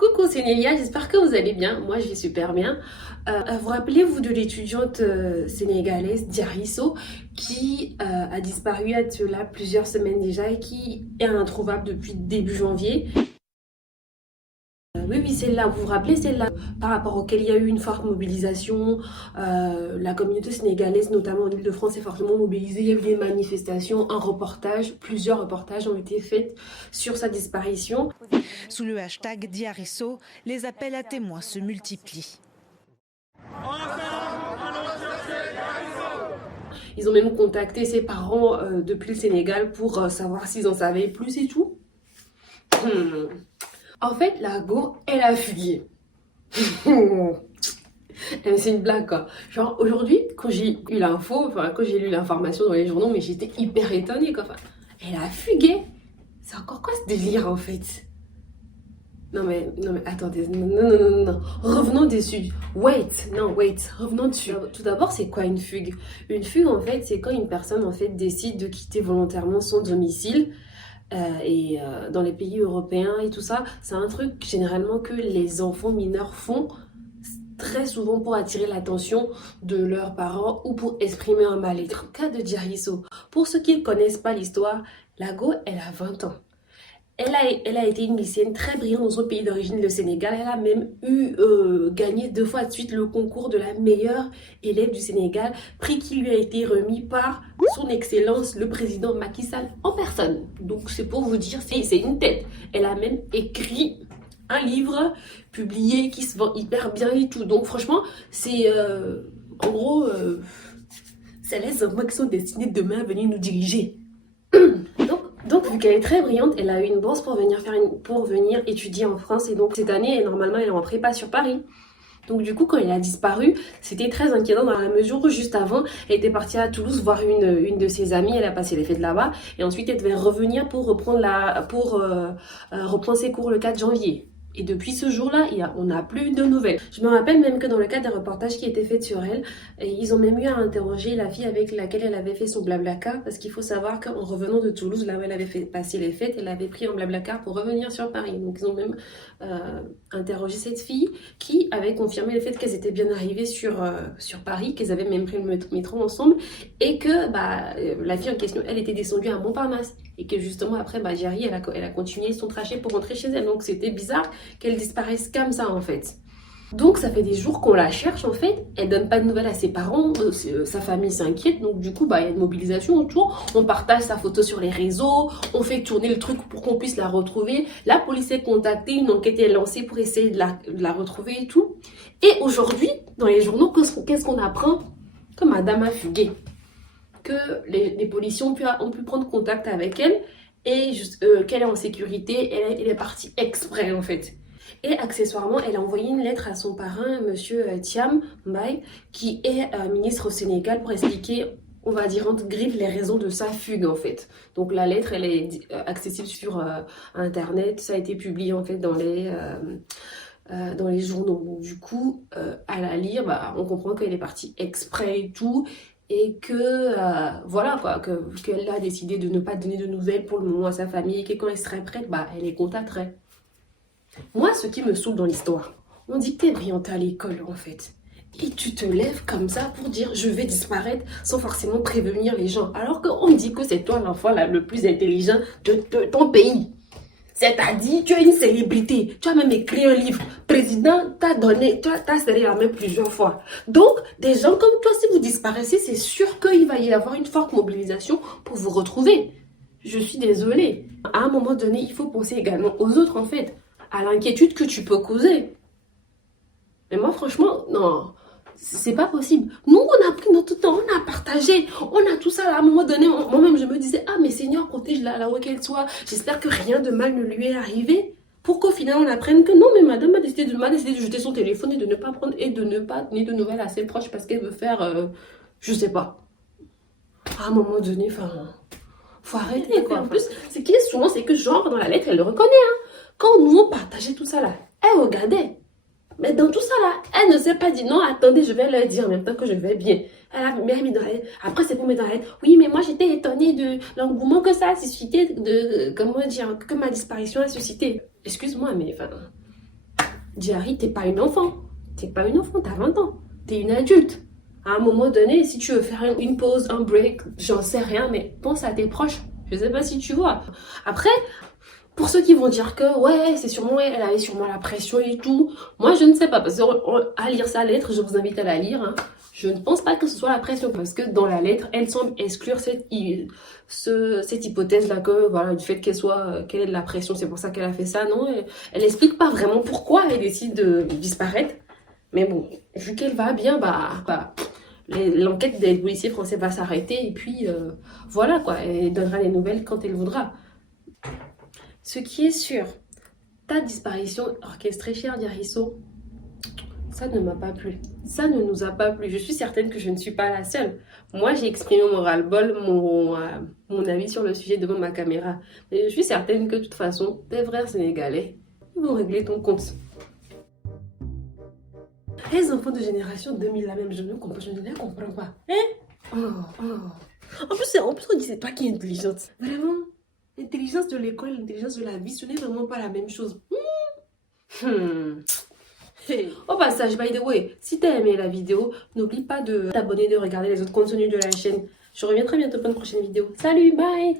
Coucou, c'est Nélia, j'espère que vous allez bien. Moi, je vais super bien. Vous rappelez-vous de l'étudiante sénégalaise Diarisso qui a disparu il y a cela plusieurs semaines déjà et qui est introuvable depuis début janvier. Oui, oui, celle-là, vous vous rappelez, celle-là, par rapport auquel il y a eu une forte mobilisation, la communauté sénégalaise, notamment en Île-de-France, est fortement mobilisée, il y a eu des manifestations, un reportage, plusieurs reportages ont été faits sur sa disparition. Sous le hashtag Diarisso, les appels à témoins se multiplient. Ils ont même contacté ses parents depuis le Sénégal pour savoir s'ils en savaient plus et tout. En fait, la go, elle a fugué. C'est une blague quoi. Genre aujourd'hui, quand j'ai eu l'info, enfin quand j'ai lu l'information dans les journaux, mais j'étais hyper étonnée quoi. Enfin, elle a fugué. C'est encore quoi ce délire en fait? Non mais attendez, non. Revenons dessus. Wait, revenons dessus. Tout d'abord, c'est quoi une fugue? Une fugue en fait, c'est quand une personne en fait décide de quitter volontairement son domicile. Dans les pays européens et tout ça, c'est un truc généralement que les enfants mineurs font très souvent pour attirer l'attention de leurs parents ou pour exprimer un mal-être. Cas de Diarisso. Pour ceux qui ne connaissent pas l'histoire, Lago, elle a 20 ans. Elle a été une lycéenne très brillante dans son pays d'origine, le Sénégal. Elle a même gagné 2 fois de suite le concours de la meilleure élève du Sénégal, prix qui lui a été remis par son excellence, le président Macky Sall en personne. Donc c'est pour vous dire, c'est une tête. Elle a même écrit un livre publié qui se vend hyper bien et tout. Donc franchement, c'est en gros, c'est les enfants qui sont destinés demain à venir nous diriger. Donc, vu qu'elle est très brillante, elle a eu une bourse pour venir étudier en France. Et donc, cette année, normalement, elle est en prépa sur Paris. Donc, du coup, quand elle a disparu, c'était très inquiétant dans la mesure où, juste avant, elle était partie à Toulouse voir une de ses amies. Elle a passé les fêtes là-bas. Et ensuite, elle devait revenir pour reprendre ses cours le 4 janvier. Et depuis ce jour-là, on n'a plus de nouvelles. Je me rappelle même que dans le cadre des reportages qui étaient faits sur elle, ils ont même eu à interroger la fille avec laquelle elle avait fait son blablacar, parce qu'il faut savoir qu'en revenant de Toulouse, là où elle avait fait passer les fêtes, elle avait pris un blablacar pour revenir sur Paris. Donc ils ont même interrogé cette fille qui avait confirmé le fait qu'elles étaient bien arrivées sur Paris, qu'elles avaient même pris le métro ensemble, et que la fille en question, elle était descendue à Montparnasse. Et que justement après, Diary, elle a continué son trajet pour rentrer chez elle. Donc c'était bizarre qu'elle disparaisse comme ça en fait. Donc ça fait des jours qu'on la cherche en fait, elle donne pas de nouvelles à ses parents, sa famille s'inquiète, donc du coup il y a une mobilisation autour, on partage sa photo sur les réseaux, on fait tourner le truc pour qu'on puisse la retrouver, la police est contactée, une enquête est lancée pour essayer de la retrouver et tout. Et aujourd'hui, dans les journaux, qu'est-ce qu'on apprend? Que madame a fugué, que les policiers ont pu prendre contact avec elle et qu'elle est en sécurité, elle est partie exprès en fait. Et accessoirement, elle a envoyé une lettre à son parrain, monsieur Thiam Mbaye, qui est ministre au Sénégal, pour expliquer, on va dire entre griffes, les raisons de sa fugue en fait. Donc la lettre, elle est accessible sur internet, ça a été publié en fait dans les journaux. Donc, du coup, à la lire, on comprend qu'elle est partie exprès et tout. Et que, voilà quoi, qu'elle a décidé de ne pas donner de nouvelles pour le moment à sa famille, et que quand elle serait prête, elle les contacterait. Moi, ce qui me saoule dans l'histoire, on dit que t'es brillante à l'école en fait. Et tu te lèves comme ça pour dire je vais disparaître sans forcément prévenir les gens. Alors qu'on dit que c'est toi l'enfant le plus intelligent de ton pays. C'est-à-dire, tu es une célébrité. Tu as même écrit un livre. Président t'as serré la main plusieurs fois. Donc, des gens comme toi, si vous disparaissez, c'est sûr qu'il va y avoir une forte mobilisation pour vous retrouver. Je suis désolée. À un moment donné, il faut penser également aux autres, en fait. À l'inquiétude que tu peux causer. Mais moi, franchement, non. C'est pas possible. Nous, on a pris notre temps, on a partagé, on a tout ça. Là, à un moment donné, moi-même, je me disais, ah, mais Seigneur, protège-la là où qu'elle soit. J'espère que rien de mal ne lui est arrivé. Pour qu'au final, on apprenne que non, mais madame a décidé de jeter son téléphone et de ne pas prendre et de ne pas donner de nouvelles à ses proches parce qu'elle veut faire, je sais pas. À un moment donné, faut arrêter, quoi. En plus, ce qui est souvent, c'est que genre, dans la lettre, elle le reconnaît, hein. Quand nous, on partageait tout ça là, elle regardait. Mais dans tout ça là, elle ne s'est pas dit non, attendez, je vais leur dire en même temps que je vais bien. Elle a mis dans la lettre. Après, c'est pour mettre dans la lettre. Oui, mais moi j'étais étonnée de l'engouement que ça a suscité, que ma disparition a suscité. Excuse-moi, mais Diary, t'es pas une enfant. T'es pas une enfant, t'as 20 ans. T'es une adulte. À un moment donné, si tu veux faire une pause, un break, j'en sais rien, mais pense à tes proches. Je sais pas si tu vois. Après, pour ceux qui vont dire que ouais, c'est sûrement elle avait sûrement la pression et tout. Moi, je ne sais pas parce que à lire sa lettre, je vous invite à la lire. Hein. Je ne pense pas que ce soit la pression parce que dans la lettre, elle semble exclure cette hypothèse là que voilà du fait qu'elle ait de la pression, c'est pour ça qu'elle a fait ça. Non, elle explique pas vraiment pourquoi elle décide de disparaître. Mais bon, vu qu'elle va bien, l'enquête des policiers français va s'arrêter et puis voilà quoi, elle donnera les nouvelles quand elle voudra. Ce qui est sûr, ta disparition orchestrée, cher Diarisso, ça ne m'a pas plu. Ça ne nous a pas plu. Je suis certaine que je ne suis pas la seule. Moi, j'ai exprimé mon ras-le-bol, mon avis sur le sujet devant ma caméra. Mais je suis certaine que de toute façon, tes frères sénégalais, ils vont régler ton compte. Les enfants de génération 2000, la même, je ne comprends pas. Hein? Oh, oh. En plus, on dit c'est toi qui es intelligente. Vraiment? L'intelligence de l'école, l'intelligence de la vie, ce n'est vraiment pas la même chose. Hey. Au passage, by the way, si t'as aimé la vidéo, n'oublie pas de t'abonner, de regarder les autres contenus de la chaîne. Je reviens très bientôt pour une prochaine vidéo. Salut, bye!